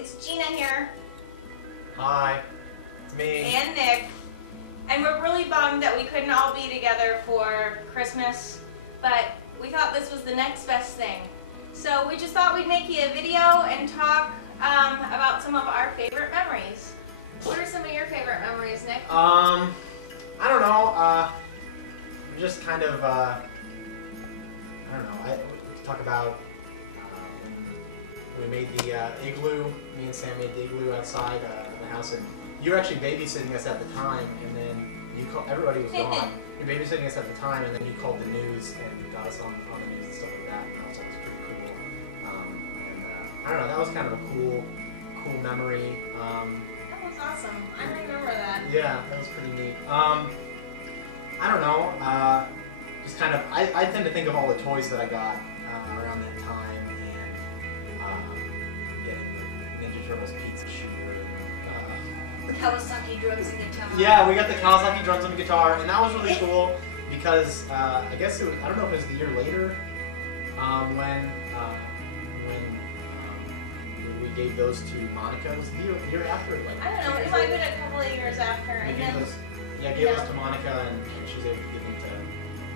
It's Gina here. Hi, it's me. And Nick. And we're really bummed that we couldn't all be together for Christmas, but we thought this was the next best thing. So we just thought we'd make you a video and talk about some of our favorite memories. What are some of your favorite memories, Nick? I don't know. Just kind of, I don't know. I talk about. We made the igloo. Me and Sam made the igloo outside the house, and you were actually babysitting us at the time, and then you called. Everybody was gone. You're babysitting us at the time, and then you called the news and got us on the news and stuff like that. And that was always pretty cool. And I don't know. That was kind of a cool memory. That was awesome. I remember that. Yeah, that was pretty neat. I don't know. Just kind of. I tend to think of all the toys that I got around that time. Turtles pizza shooter. The Kawasaki drums and guitar. Yeah, we got the Kawasaki drums and guitar, and that was really cool because I guess it was, I don't know if it was the year later when we gave those to Monica. Was it the year after? Like, I don't know. It might have been a couple of years after. And gave then, those, gave those to Monica, and she was able to give them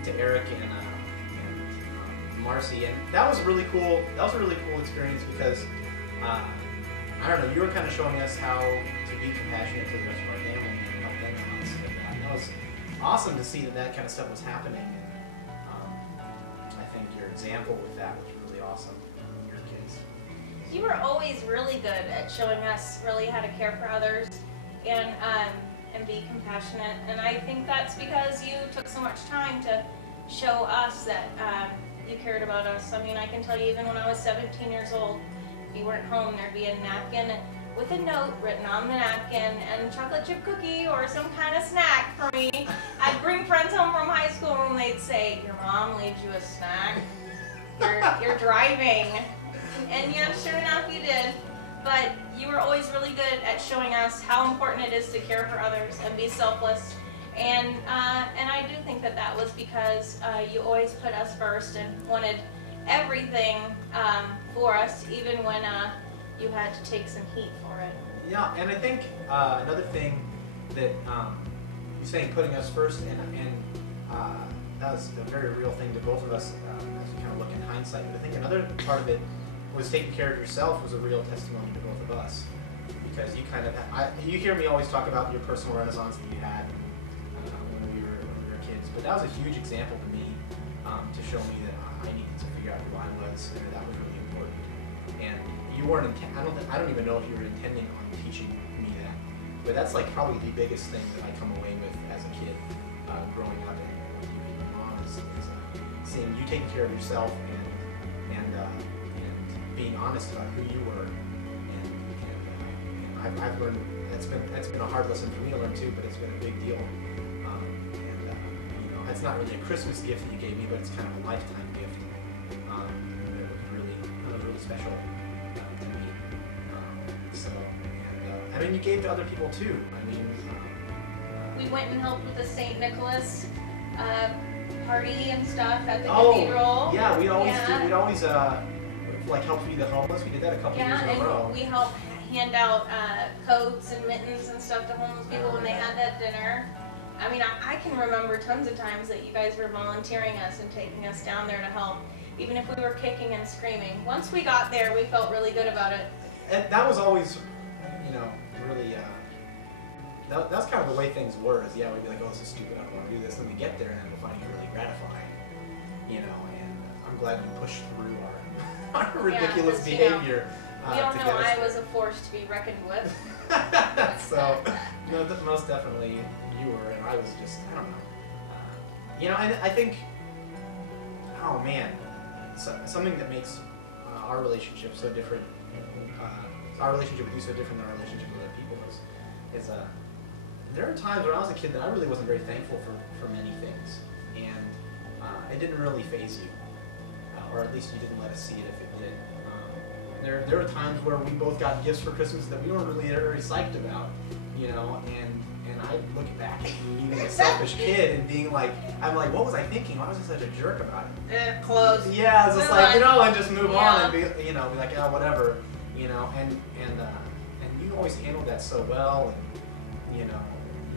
to Eric and Marcy, and that was really cool. That was a really cool experience because. I don't know, you were kind of showing us how to be compassionate to the rest of our family and help them out and stuff like that. And that was awesome to see that kind of stuff was happening. And I think your example with that was really awesome with your kids. you were always really good at showing us really how to care for others and be compassionate. And I think that's because you took so much time to show us that you cared about us. I mean, I can tell you even when I was 17 years old, if you weren't home, there'd be a napkin with a note written on the napkin and a chocolate chip cookie or some kind of snack for me. I'd bring friends home from high school and they'd say, your mom leaves you a snack, you're driving. And yeah, sure enough you did. But you were always really good at showing us how important it is to care for others and be selfless. And I do think that that was because you always put us first and wanted everything for us, even when you had to take some heat for it. Yeah, and I think another thing that you're saying putting us first, and that was a very real thing to both of us as we kind of look in hindsight. But I think another part of it was taking care of yourself was a real testimony to both of us, because you kind of you hear me always talk about your personal renaissance that you had when we were kids, but that was a huge example to me to show me that I needed to figure out who I was, and that was really important. And you weren't. I don't even know if you were intending on teaching me that, but that's like probably the biggest thing that I come away with as a kid growing up and with you and your mom is seeing you taking care of yourself and being honest about who you were. And I've learned that's been a hard lesson for me to learn too, but it's been a big deal. You know, it's not really a Christmas gift that you gave me, but it's kind of a lifetime gift. It was really special to me. I mean, you gave to other people too. I mean, we went and helped with the St. Nicholas party and stuff at the cathedral. Yeah, we'd always like help feed the homeless. We did that a couple years in a row. We helped hand out coats and mittens and stuff to homeless people when they had that dinner. I mean, I can remember tons of times that you guys were volunteering us and taking us down there to help, even if we were kicking and screaming. Once we got there, we felt really good about it. And that was always, you know, really, that's kind of the way things were. Is we'd be like, oh, this is stupid, I don't want to do this. Then we get there and then we'll find it really gratifying, you know. And I'm glad you pushed through our ridiculous behavior. We all know I was a force to be reckoned with. So, no, most definitely you were, and I was just, I don't know. You know, I think, oh man, something that makes our relationship so different, our relationship with you so different than our relationship with other people is there are times when I was a kid that I really wasn't very thankful for many things, and it didn't really faze you, or at least you didn't let us see it if it did. There were times where we both got gifts for Christmas that we weren't really very psyched about, you know, and I look back at you being a selfish kid and being like, I'm like, what was I thinking? Why was I such a jerk about it? Close. Yeah, it's just like, you know, and just move on and be like, oh, whatever. you know, and you always handled that so well, and you know,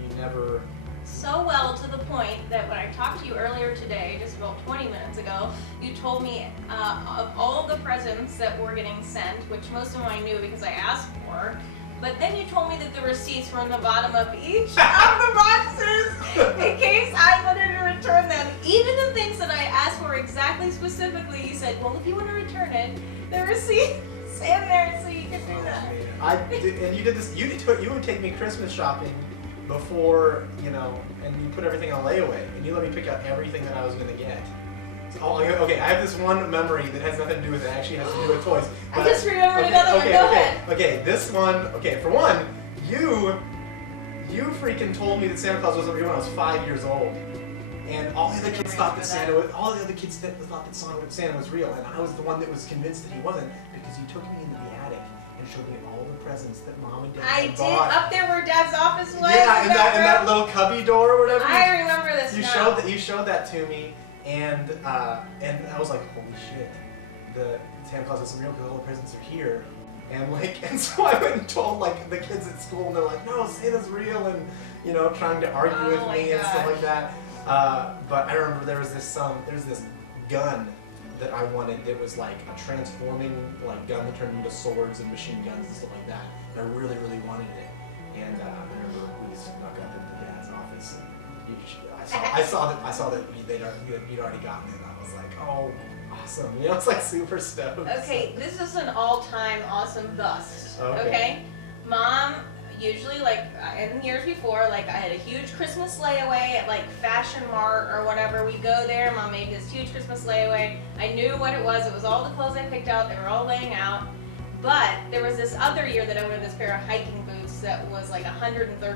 you never. So well to the point that when I talked to you earlier today, just about 20 minutes ago, you told me of all the presents that were getting sent, which most of them I knew because I asked for, but then you told me that the receipts were in the bottom of each of the boxes in case I wanted to return them. Even the things that I asked for exactly specifically, you said, well, if you want to return it, the receipt's in there so you can do that. And you did this. You would take me Christmas shopping before, you know, and you put everything on layaway, and you let me pick out everything that I was gonna get. So, okay, I have this one memory that has nothing to do with it. Actually, has to do with toys. I just remembered another one. Go ahead. Okay, this one. Okay, for one, you freaking told me that Santa Claus wasn't real when I was 5 years old, and all the other kids thought that Santa was real, and I was the one that was convinced that he wasn't because you took me into the attic and showed me all the presents that Mom and Dad had bought. Up there where Dad's office was. Yeah, in that little cubby door or whatever. I remember this now. You showed that to me, and I was like, holy shit, the Santa Claus isn't real because all the presents are here. And so I went and told like the kids at school, and they're like, no, Santa's real, and you know, trying to argue with me and stuff like that. But I remember there's this gun that I wanted that was like a transforming like gun that turned into swords and machine guns and stuff like that. And I really, really wanted it. And I remember we snuck up into Dad's office. I saw that you'd already gotten it. I was like, oh, awesome! You know, it's like super stoked. Okay, this is an all-time awesome bust. Okay, Mom. Usually, like in the years before, like I had a huge Christmas layaway at like Fashion Mart or whatever. We'd go there. Mom made this huge Christmas layaway. I knew what it was. It was all the clothes I picked out. They were all laying out. But there was this other year that I wanted this pair of hiking boots that was like $130 or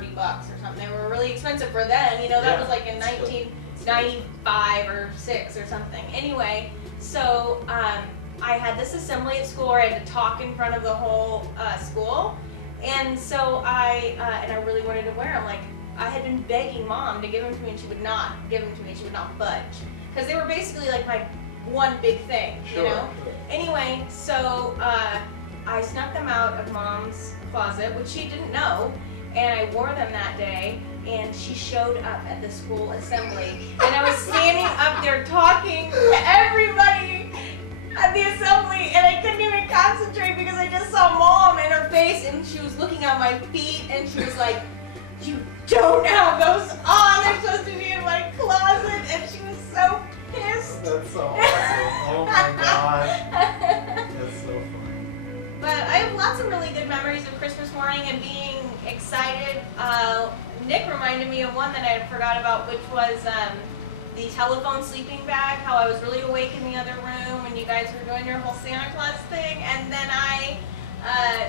something. They were really expensive for then. You know, that was like in 1995 or 6 or something. Anyway, so I had this assembly at school where I had to talk in front of the whole school. And so I really wanted to wear them. Like, I had been begging Mom to give them to me, and she would not give them to me. She would not budge. Because they were basically like my one big thing, you know? Anyway, so I snuck them out of Mom's closet, which she didn't know, and I wore them that day, and she showed up at the school assembly. And I was standing up there talking to everybody at the assembly, and I couldn't even concentrate because I just saw Mom in her face, and she was looking at my feet, and she was like, you don't have those on, they're supposed to be in my closet, and she was so pissed. That's so awesome. Oh my gosh. That's so funny. But I have lots of really good memories of Christmas morning and being excited. Nick reminded me of one that I had forgot about, which was the telephone sleeping bag, how I was really awake in the other room when you guys were doing your whole Santa Claus thing, and then I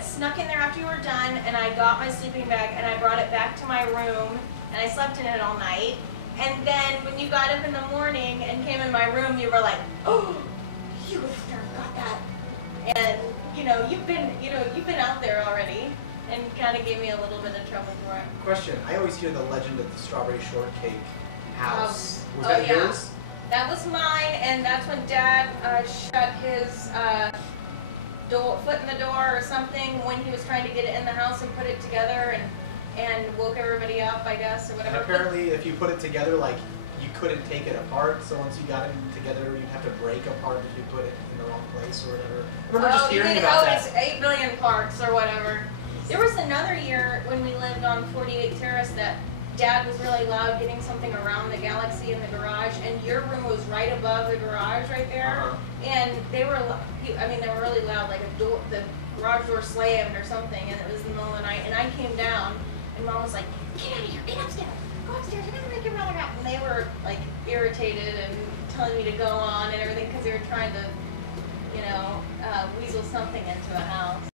snuck in there after you were done, and I got my sleeping bag, and I brought it back to my room, and I slept in it all night, and then when you got up in the morning and came in my room, you were like, oh, you got that, and you've been out there already, and kind of gave me a little bit of trouble for it. Question, I always hear the legend of the strawberry shortcake house. Was that yours? That was mine, and that's when Dad shut his foot in the door or something when he was trying to get it in the house and put it together and woke everybody up, I guess, or whatever. And apparently, if you put it together, like, you couldn't take it apart, so once you got it together, you'd have to break apart if you put it in the wrong place or whatever. I remember just hearing about that. It's 8 billion parts or whatever. There was another year when we lived on 48 Terrace that Dad was really loud getting something around the Galaxy in the garage, and your room was right above the garage right there. And they were really loud, like the garage door slammed or something, and it was in the middle of the night, and I came down, and Mom was like, get out of here, get upstairs, go upstairs, you're gonna make your brother out. And they were like irritated and telling me to go on and everything because they were trying to, weasel something into the house.